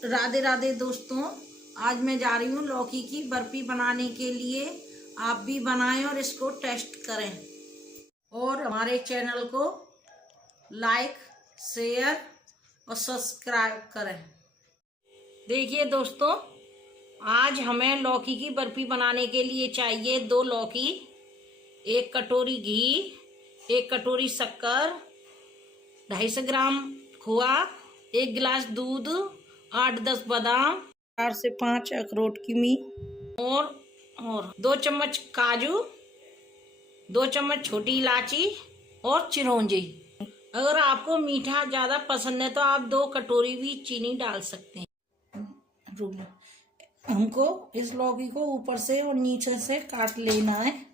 राधे राधे दोस्तों, आज मैं जा रही हूँ लौकी की बर्फी बनाने के लिए। आप भी बनाएं और इसको टेस्ट करें और हमारे चैनल को लाइक, शेयर और सब्सक्राइब करें। देखिए दोस्तों, आज हमें लौकी की बर्फी बनाने के लिए चाहिए 2 लौकी, 1 कटोरी घी, 1 कटोरी शक्कर, 250 ग्राम खोआ, 1 गिलास दूध, 8-10 बादाम, 4 से 5 अखरोट की मील और 2 चम्मच काजू, 2 चम्मच छोटी इलायची और चिरौंजी। अगर आपको मीठा ज़्यादा पसंद है तो आप 2 कटोरी भी चीनी डाल सकते हैं। हमको इस लौकी को ऊपर से और नीचे से काट लेना है।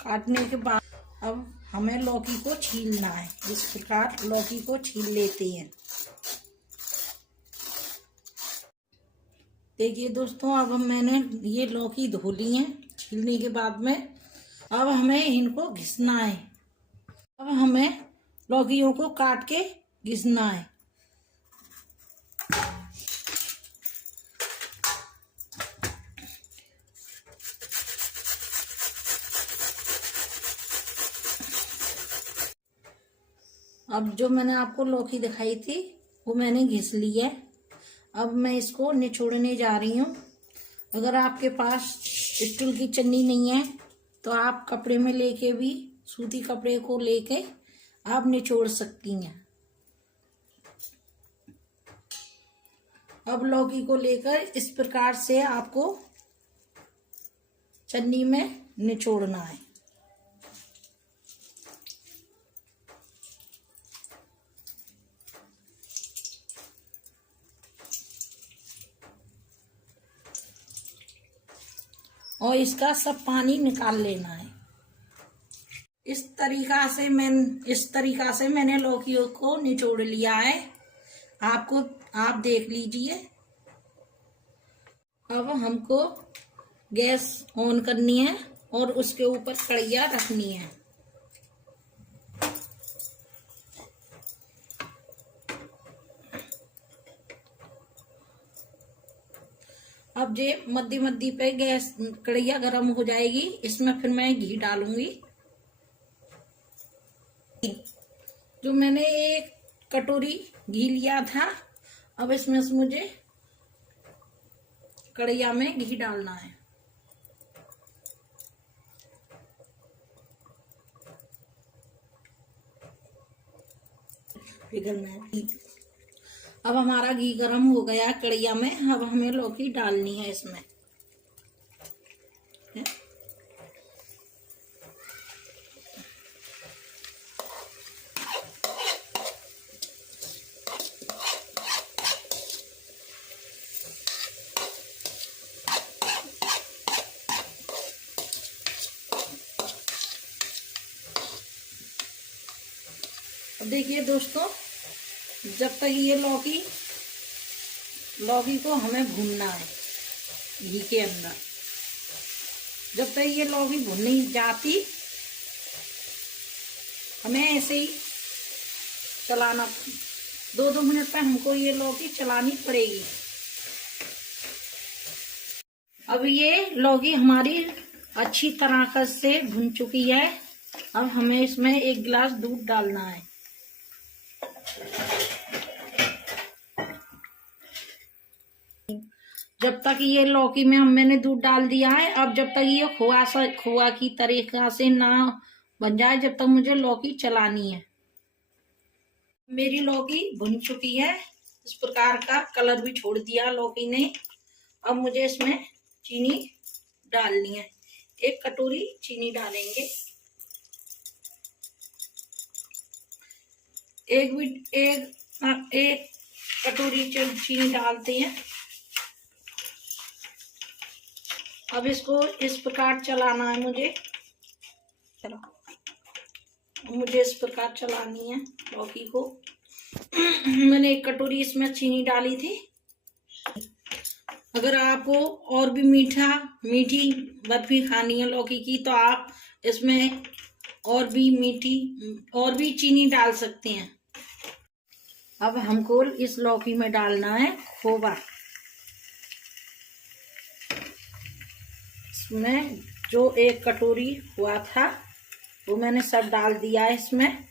काटने के बाद अब हमें लौकी को छीलना है। इस प्रकार लौकी को छील लेते हैं। देखिए दोस्तों, अब मैंने ये लौकी धो ली है। छीलने के बाद में अब हमें इनको घिसना है। अब हमें लौकियों को काट के घिसना है। अब जो मैंने आपको लौकी दिखाई थी वो मैंने घिस ली है। अब मैं इसको निचोड़ने जा रही हूँ। अगर आपके पास स्टील की चन्नी नहीं है तो आप कपड़े में लेके भी, सूती कपड़े को लेके आप निचोड़ सकती हैं। अब लौकी को लेकर इस प्रकार से आपको चन्नी में निचोड़ना है। और इसका सब पानी निकाल लेना है। इस तरीका से मैंने लौकियों को निचोड़ लिया है। आप देख लीजिए। अब हमको गैस ऑन करनी है और उसके ऊपर कढ़ैया रखनी है। अब ये मध्य पे गैस कढ़ैया गर्म हो जाएगी। इसमें फिर मैं घी डालूंगी। जो मैंने 1 कटोरी घी लिया था, अब इसमें से मुझे कढ़ैया में घी डालना है। पिघलना है। अब हमारा घी गर्म हो गया कढ़ैया में। अब हमें लौकी डालनी है इसमें। अब देखिए दोस्तों, जब तक ये लौकी को हमें भूनना है घी के अंदर। जब तक ये लौकी भुन नहीं जाती, हमें ऐसे ही चलाना, 2-2 मिनट पे हमको ये लौकी चलानी पड़ेगी। अब ये लौकी हमारी अच्छी तरह से भुन चुकी है। अब हमें इसमें 1 गिलास दूध डालना है। जब तक ये लौकी में मैंने दूध डाल दिया है, अब जब तक ये खोआ की तरीका से ना बन जाए, जब तक मुझे लौकी चलानी है। मेरी लौकी भुन चुकी है। इस प्रकार का कलर भी छोड़ दिया लौकी ने। अब मुझे इसमें चीनी डालनी है। 1 कटोरी चीनी डालेंगे। एक कटोरी चीनी डालते हैं। अब इसको इस प्रकार चलाना है मुझे। मुझे इस प्रकार चलानी है लौकी को। मैंने 1 कटोरी इसमें चीनी डाली थी। अगर आपको और भी मीठी बर्फी खानी है लौकी की, तो आप इसमें और भी चीनी डाल सकते हैं। अब हमको इस लौकी में डालना है खोवा। इसमें जो 1 कटोरी हुआ था वो मैंने सब डाल दिया है इसमें।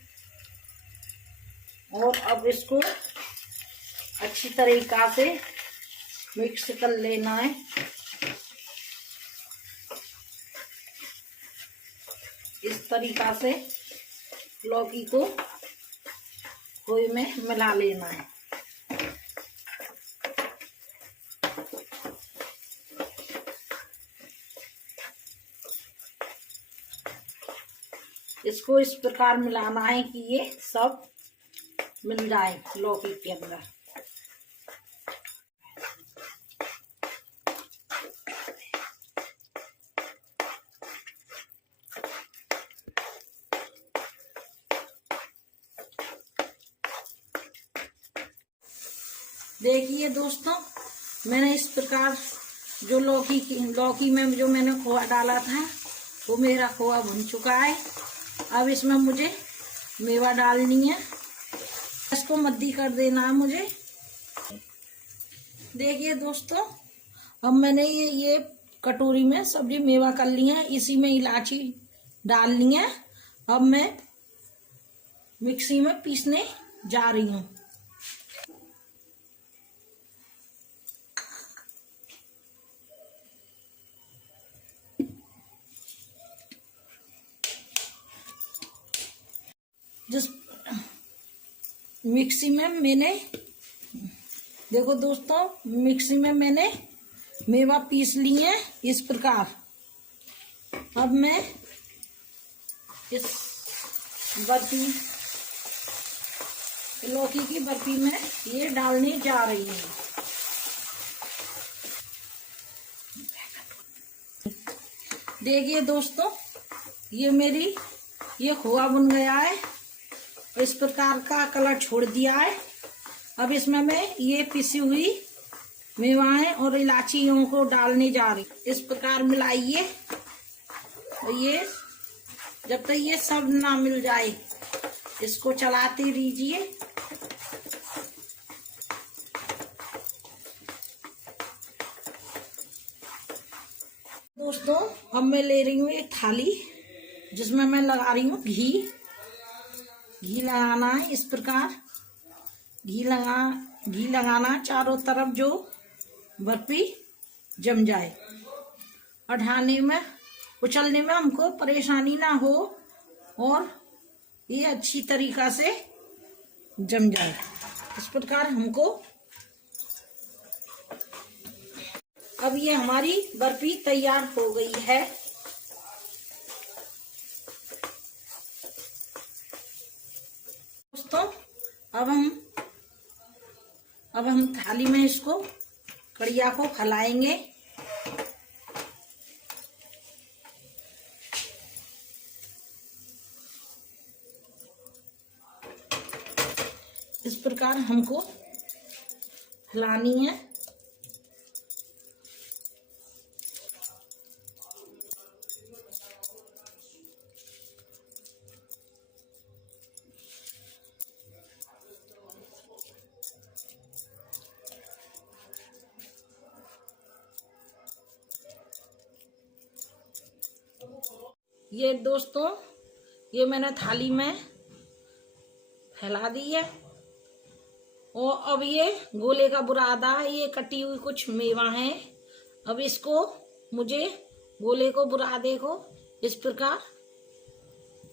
और अब इसको अच्छी तरीका से मिक्स कर लेना है। इस तरीका से लौकी को खोए में मिला लेना है। इसको इस प्रकार मिलाना है कि ये सब मिल जाए लौकी के अंदर। देखिए दोस्तों, मैंने इस प्रकार जो लौकी में जो मैंने खोआ डाला था वो मेरा खोआ भुन चुका है। अब इसमें मुझे मेवा डालनी है। इसको मद्दी कर देना है मुझे। देखिए दोस्तों, अब मैंने ये कटोरी में सब्जी मेवा कर ली है। इसी में इलायची डालनी है। अब मैं मिक्सी में पीसने जा रही हूँ। जिस मिक्सी में मैंने, देखो दोस्तों, मिक्सी में मैंने मेवा पीस ली है इस प्रकार। अब मैं इस बर्फी, लौकी की बर्फी में ये डालने जा रही हूँ। देखिए दोस्तों, ये खोआ बन गया है। इस प्रकार का कलर छोड़ दिया है। अब इसमें मैं ये पिसी हुई मेवाएं और इलायचियों को डालने जा रही। इस प्रकार मिलाइए। ये जब तक ये सब ना मिल जाए इसको चलाते रहिए। दोस्तों, अब मैं ले रही हूँ एक थाली जिसमें मैं लगा रही हूँ घी लगाना है। इस प्रकार घी लगाना चारों तरफ, जो बर्फी जम जाए और ढाने में उछलने में हमको परेशानी ना हो और ये अच्छी तरीका से जम जाए। इस प्रकार हमको, अब ये हमारी बर्फी तैयार हो गई है। दोस्तों, अब हम थाली में इसको कड़िया को फैलाएंगे। इस प्रकार हमको फैलानी है। ये दोस्तों, ये मैंने थाली में फैला दी है। और अब ये गोले का बुरादा, ये कटी हुई कुछ मेवा है। अब इसको मुझे गोले को, बुरादे को इस प्रकार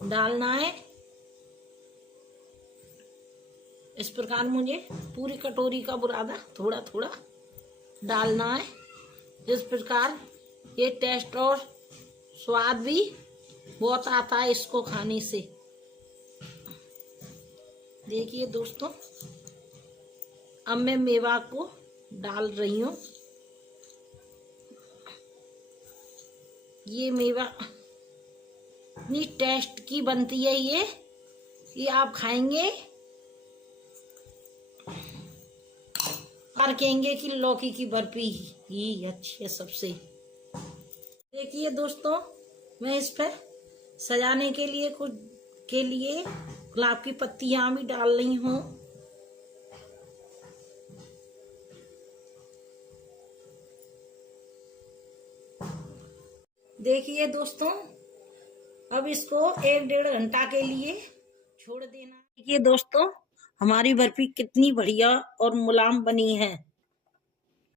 डालना है। इस प्रकार मुझे पूरी कटोरी का बुरादा थोड़ा थोड़ा डालना है। इस प्रकार ये टेस्ट और स्वाद भी बहुत आता है इसको खाने से। देखिए दोस्तों, अब मैं मेवा को डाल रही हूँ। ये मेवा इतनी टेस्ट की बनती है ये आप खाएंगे और कहेंगे कि लौकी की बर्फी ही। ये अच्छी है सबसे। देखिए दोस्तों, मैं इस पे सजाने के लिए गुलाब की पत्तियां भी डाल रही हूँ। देखिए दोस्तों, अब इसको 1-1.5 घंटा के लिए छोड़ देना। देखिए दोस्तों, हमारी बर्फी कितनी बढ़िया और मुलायम बनी है।